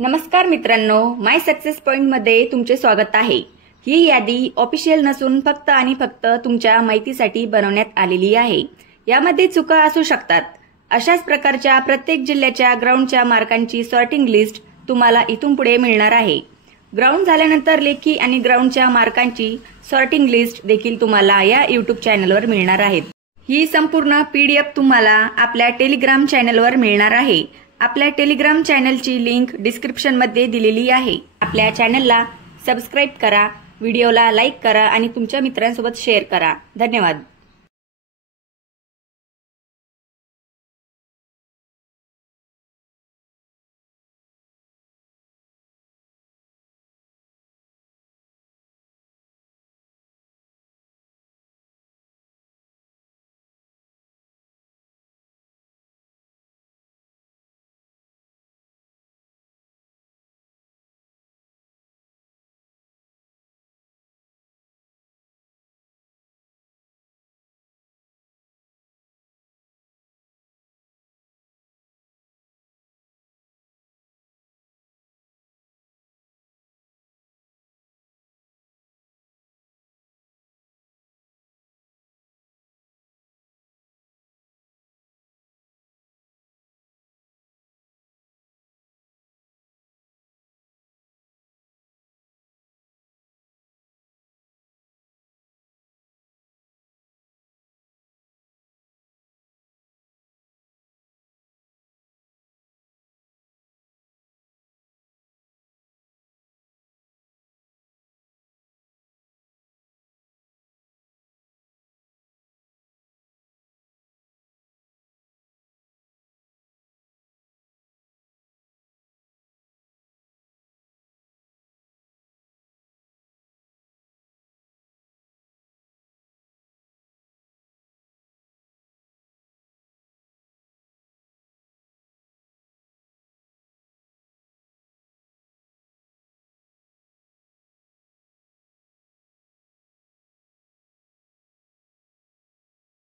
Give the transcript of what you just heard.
नमस्कार मित्रांनो, माय success point मध्ये तुमचे स्वागत आहे। ही यादी ऑफिशियल नसून फक्त आणि फक्त तुमच्या माहितीसाठी बनवण्यात आलेली आहे। यामध्ये चुका असू शकतात। अशाच प्रकारच्या प्रत्येक जिल्ह्याच्या ग्राउंडच्या मार्कांची सॉर्टिंग लिस्ट तुम्हाला इथून पुढे मिळणार आहे। ग्राउंड झाल्यानंतर लेखी आणि ग्राउंडच्या मार्कांची सॉर्टिंग लिस्ट देखील तुम्हाला या YouTube चॅनलवर मिळणार आहे। ही संपूर्ण PDF तुम्हाला आपल्या टेलिग्राम चॅनलवर मिळणार आहे। आपल्या टेलिग्राम चॅनलची लिंक डिस्क्रिप्शन मध्ये दिलेली आहे। आपल्या चॅनलला सबस्क्राइब करा, व्हिडिओला लाईक करा आणि तुमच्या मित्रांसोबत शेअर करा। धन्यवाद।